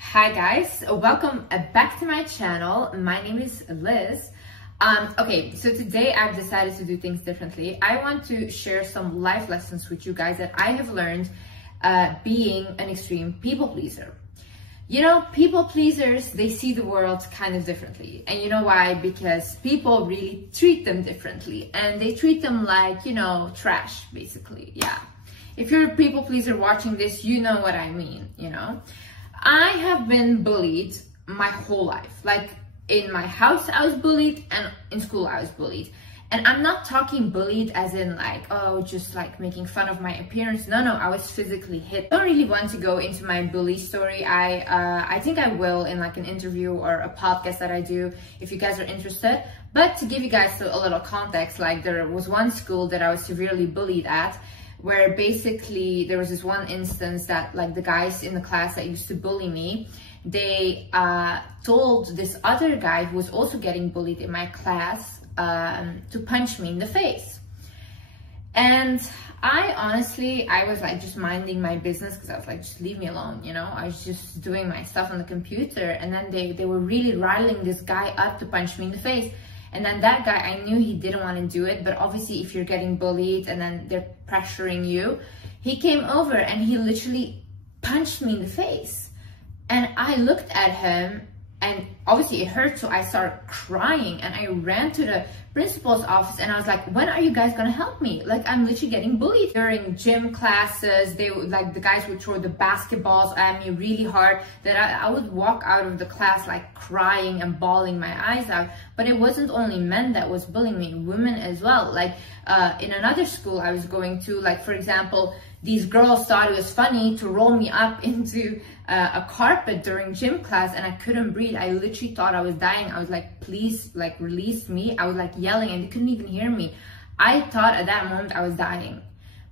Hi guys, welcome back to my channel. My name is Liz. Okay, so today I've decided to do things differently. I want to share some life lessons with you guys that I have learned being an extreme people pleaser. You know, people pleasers, they see the world kind of differently. And you know why? Because people really treat them differently and they treat them like, you know, trash, basically. Yeah. If you're a people pleaser watching this, you know what I mean, you know. I have been bullied my whole life. Like in my house, I was bullied, and in school, I was bullied. And I'm not talking bullied as in like, oh, just like making fun of my appearance. No, I was physically hit. I don't really want to go into my bully story. I think I will in like an interview or a podcast that I do if you guys are interested. But to give you guys a little context, like there was one school that I was severely bullied at, where basically there was this one instance that like the guys in the class that used to bully me, they told this other guy who was also getting bullied in my class to punch me in the face. And I was like just minding my business because I was like, just leave me alone, you know. I was just doing my stuff on the computer, and then they were really riling this guy up to punch me in the face. And then that guy, I knew he didn't want to do it, but obviously if you're getting bullied and then they're pressuring you, he came over and he literally punched me in the face. And I looked at him and obviously it hurt, so I started crying and I ran to the principal's office and I was like, when are you guys gonna help me? Like, I'm literally getting bullied. During gym classes, they would, like, the guys would throw the basketballs at me really hard that I would walk out of the class like crying and bawling my eyes out. But it wasn't only men that was bullying me, women as well. Like in another school I was going to, like for example, these girls thought it was funny to roll me up into a carpet during gym class, and I couldn't breathe. I literally thought I was dying. I was like, please, like, release me. I was like yelling and they couldn't even hear me. I thought at that moment I was dying.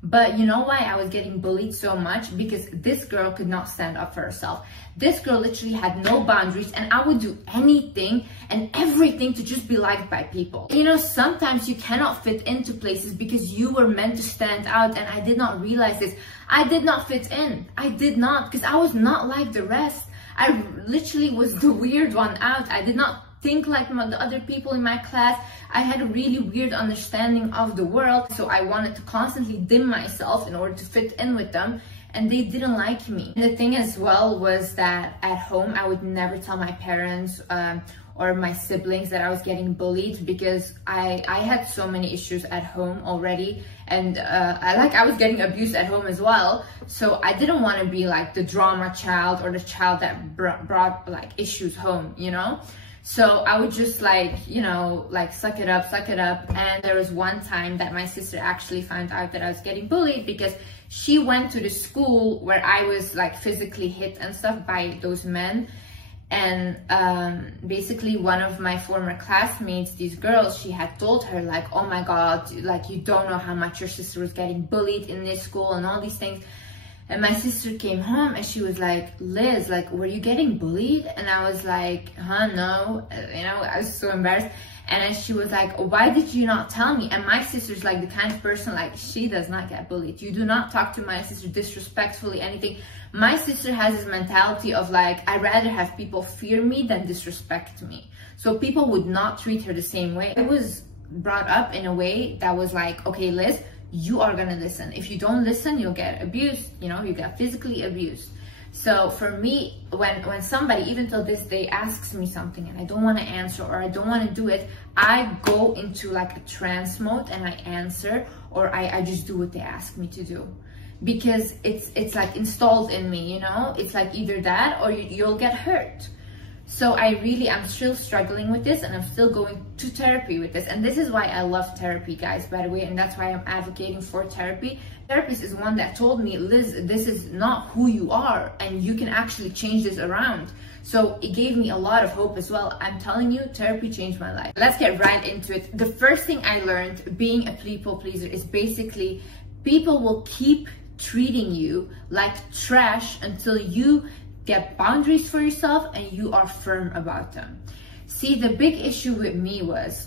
But you know why I was getting bullied so much? Because this girl could not stand up for herself. This girl literally had no boundaries, and I would do anything and everything to just be liked by people. You know, sometimes you cannot fit into places because you were meant to stand out, and I did not realize this. I did not fit in. I did not, because I was not like the rest. I literally was the weird one out. I did not think like the other people in my class. I had a really weird understanding of the world, so I wanted to constantly dim myself in order to fit in with them, and they didn't like me. And the thing as well was that at home I would never tell my parents or my siblings that I was getting bullied, because I had so many issues at home already, and I was getting abused at home as well, so I didn't want to be like the drama child or the child that brought like issues home, you know. So I would just like, you know, like suck it up. And there was one time that my sister actually found out that I was getting bullied because she went to the school where I was like physically hit and stuff by those men. And basically one of my former classmates, these girls, she had told her like, oh my God, like you don't know how much your sister was getting bullied in this school and all these things. And my sister came home and she was like, Liz, like, were you getting bullied? And I was like, no, you know, I was so embarrassed. And then she was like, why did you not tell me? And my sister's like the kind of person, like, she does not get bullied. You do not talk to my sister disrespectfully, anything. My sister has this mentality of like, I'd rather have people fear me than disrespect me. So people would not treat her the same way. I was brought up in a way that was like, okay, Liz, you are gonna listen. If you don't listen, you'll get abused, you know, you get physically abused. So for me, when somebody, even till this day, asks me something and I don't want to answer or I don't want to do it, I go into like a trance mode and I answer, or I just do what they ask me to do, because it's like installed in me, you know. It's like either that or you'll get hurt. So I'm still struggling with this, and I'm still going to therapy with this. And this is why I love therapy, guys, by the way, and that's why I'm advocating for therapy. Therapist is one that told me, Liz, this is not who you are, and you can actually change this around. So it gave me a lot of hope as well. I'm telling you, therapy changed my life. Let's get right into it. The first thing I learned being a people pleaser is basically people will keep treating you like trash until you get boundaries for yourself and you are firm about them. See, the big issue with me was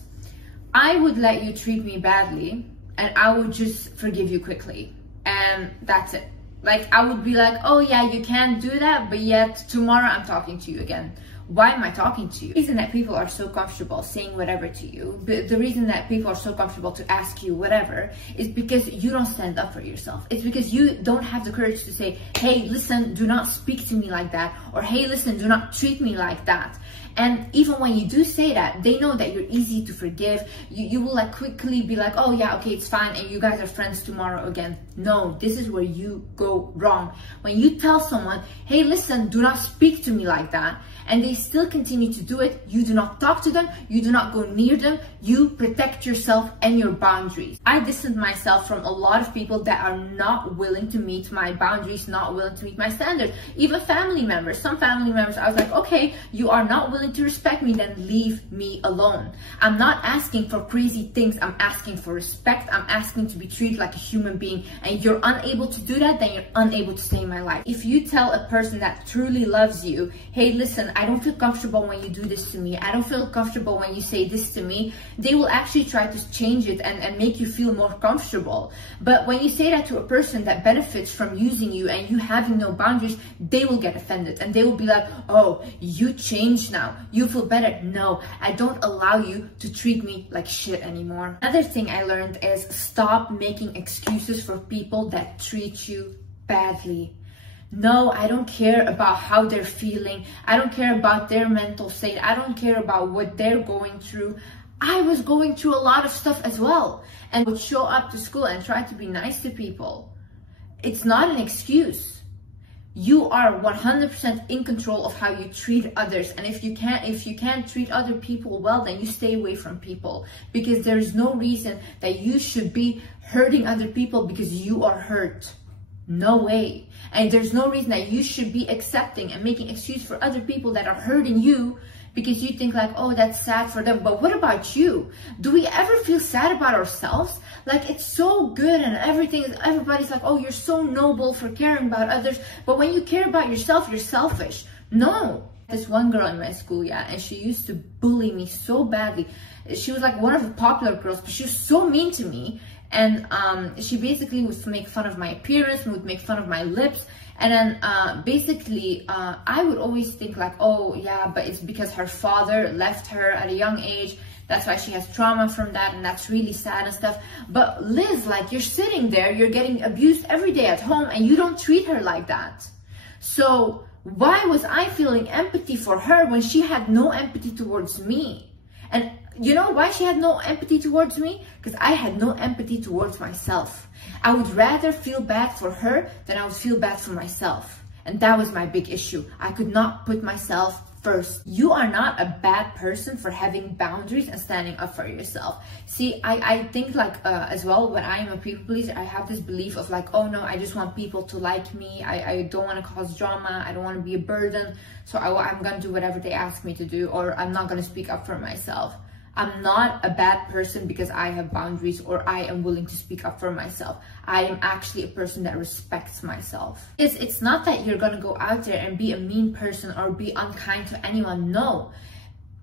I would let you treat me badly and I would just forgive you quickly, and that's it. Like, I would be like, oh yeah, you can't do that, but yet tomorrow I'm talking to you again. Why am I talking to you? The reason that people are so comfortable saying whatever to you, the reason that people are so comfortable to ask you whatever, is because you don't stand up for yourself. It's because you don't have the courage to say, hey, listen, do not speak to me like that. Or hey, listen, do not treat me like that. And even when you do say that, they know that you're easy to forgive. You will like quickly be like, oh yeah, okay, it's fine, and you guys are friends tomorrow again. No, this is where you go wrong. When you tell someone, hey, listen, do not speak to me like that, and they still continue to do it, you do not talk to them, you do not go near them, you protect yourself and your boundaries. I distanced myself from a lot of people that are not willing to meet my boundaries, not willing to meet my standards. Even family members. Some family members, I was like, okay, you are not willing to respect me, then leave me alone. I'm not asking for crazy things, I'm asking for respect, I'm asking to be treated like a human being, and you're unable to do that, then you're unable to stay in my life. If you tell a person that truly loves you, hey, listen, I don't feel comfortable when you do this to me, I don't feel comfortable when you say this to me, they will actually try to change it and make you feel more comfortable. But when you say that to a person that benefits from using you and you having no boundaries, they will get offended and they will be like, oh, you changed now, you feel better. No, I don't allow you to treat me like shit anymore. Another thing I learned is stop making excuses for people that treat you badly. No, I don't care about how they're feeling. I don't care about their mental state. I don't care about what they're going through. I was going through a lot of stuff as well, and would show up to school and try to be nice to people. It's not an excuse. You are 100% in control of how you treat others, and if you can't treat other people well, then you stay away from people, because there is no reason that you should be hurting other people because you are hurt. No way. And there's no reason that you should be accepting and making excuses for other people that are hurting you because you think like, oh, that's sad for them. But what about you? Do we ever feel sad about ourselves? Like, it's so good and everybody's like, oh, you're so noble for caring about others. But when you care about yourself, you're selfish. No. This one girl in my school, yeah, and she used to bully me so badly. She was like one of the popular girls, but she was so mean to me. And she basically would make fun of my appearance, would make fun of my lips. And then basically I would always think like, oh yeah, but it's because her father left her at a young age. That's why she has trauma from that, and that's really sad and stuff. But Liz, like, you're sitting there, you're getting abused every day at home, and you don't treat her like that. So why was I feeling empathy for her when she had no empathy towards me? And you know why she had no empathy towards me? Because I had no empathy towards myself. I would rather feel bad for her than I would feel bad for myself. And that was my big issue. I could not put myself first. You are not a bad person for having boundaries and standing up for yourself. See, I think like as well, when I am a people pleaser, I have this belief of like, oh no, I just want people to like me. I don't want to cause drama. I don't want to be a burden. So I'm going to do whatever they ask me to do, or I'm not going to speak up for myself. I'm not a bad person because I have boundaries or I am willing to speak up for myself. I am actually a person that respects myself. It's not that you're gonna go out there and be a mean person or be unkind to anyone. No.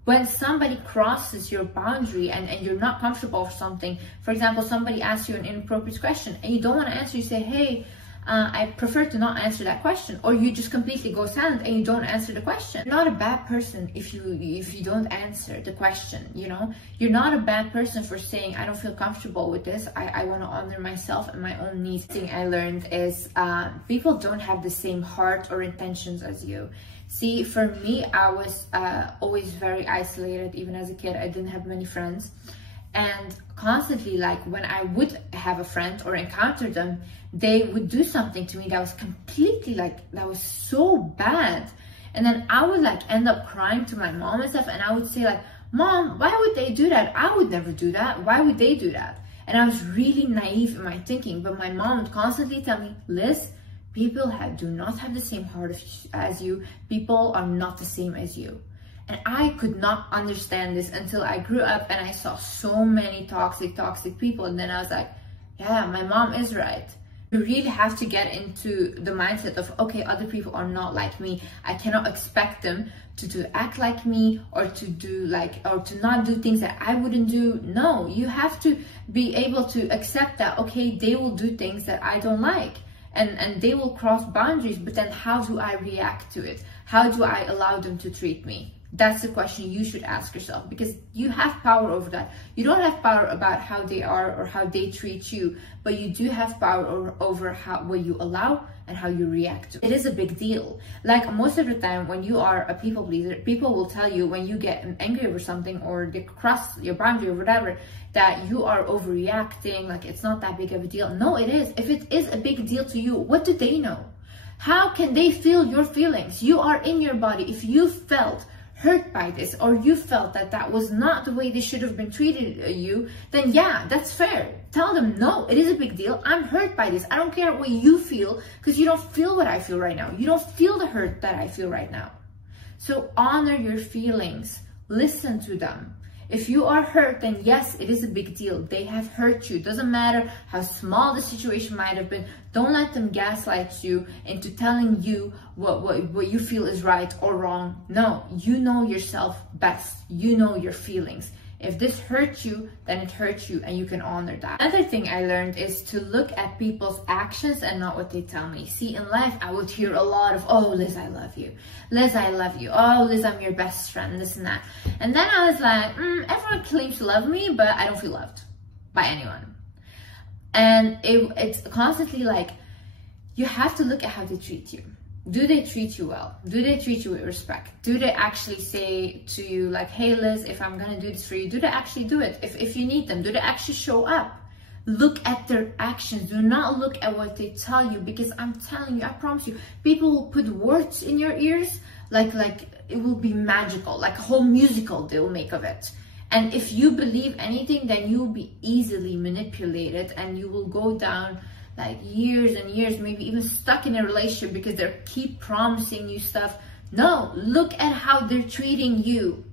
When somebody crosses your boundary and you're not comfortable with something, for example, somebody asks you an inappropriate question and you don't want to answer, you say, hey, I prefer to not answer that question, or you just completely go silent and you don't answer the question. You're not a bad person if you don't answer the question, you know. You're not a bad person for saying, I don't feel comfortable with this. I want to honor myself and my own needs. The thing I learned is people don't have the same heart or intentions as you. See, for me, I was always very isolated. Even as a kid, I didn't have many friends. And constantly, like, when I would have a friend or encounter them, they would do something to me that was completely like, that was so bad. And then I would like end up crying to my mom and stuff. And I would say like, Mom, why would they do that? I would never do that. Why would they do that? And I was really naive in my thinking. But my mom would constantly tell me, Liz, people do not have the same heart as you. People are not the same as you. And I could not understand this until I grew up and I saw so many toxic people. And then I was like, yeah, my mom is right. You really have to get into the mindset of, okay, other people are not like me. I cannot expect them to act like me or to not do things that I wouldn't do. No, you have to be able to accept that, okay, they will do things that I don't like. and they will cross boundaries, but then how do I react to it? How do I allow them to treat me? That's the question you should ask yourself, because you have power over that. You don't have power about how they are or how they treat you, but you do have power over what you allow and how you react to it. It is a big deal. Like most of the time when you are a people pleaser, people will tell you when you get angry over something or they cross your boundary or whatever, that you are overreacting, like it's not that big of a deal. No, it is. If it is a big deal to you, what do they know? How can they feel your feelings? You are in your body. If you felt hurt by this, or you felt that that was not the way they should have been treated you, then yeah, that's fair. Tell them, no, it is a big deal. I'm hurt by this. I don't care what you feel, because you don't feel what I feel right now. You don't feel the hurt that I feel right now. So honor your feelings. Listen to them. If you are hurt, then yes, it is a big deal. They have hurt you. Doesn't matter how small the situation might have been. Don't let them gaslight you into telling you what you feel is right or wrong. No, you know yourself best. You know your feelings. If this hurts you, then it hurts you, and you can honor that. Another thing I learned is to look at people's actions and not what they tell me. See, in life, I would hear a lot of, oh, Liz, I love you. Liz, I love you. Oh, Liz, I'm your best friend, this and that. And then I was like, everyone claims to love me, but I don't feel loved by anyone. And it's constantly like, you have to look at how they treat you. Do they treat you well? Do they treat you with respect? Do they actually say to you like, hey Liz, if I'm gonna do this for you, do they actually do it? If you need them, do they actually show up? Look at their actions. Do not look at what they tell you, because I'm telling you, I promise you, people will put words in your ears like it will be magical, like a whole musical they will make of it. And if you believe anything, then you will be easily manipulated, and you will go down like years and years, maybe even stuck in a relationship because they keep promising you stuff. No, look at how they're treating you.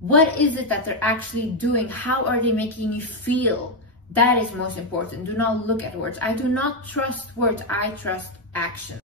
What is it that they're actually doing? How are they making you feel? That is most important. Do not look at words. I do not trust words. I trust action.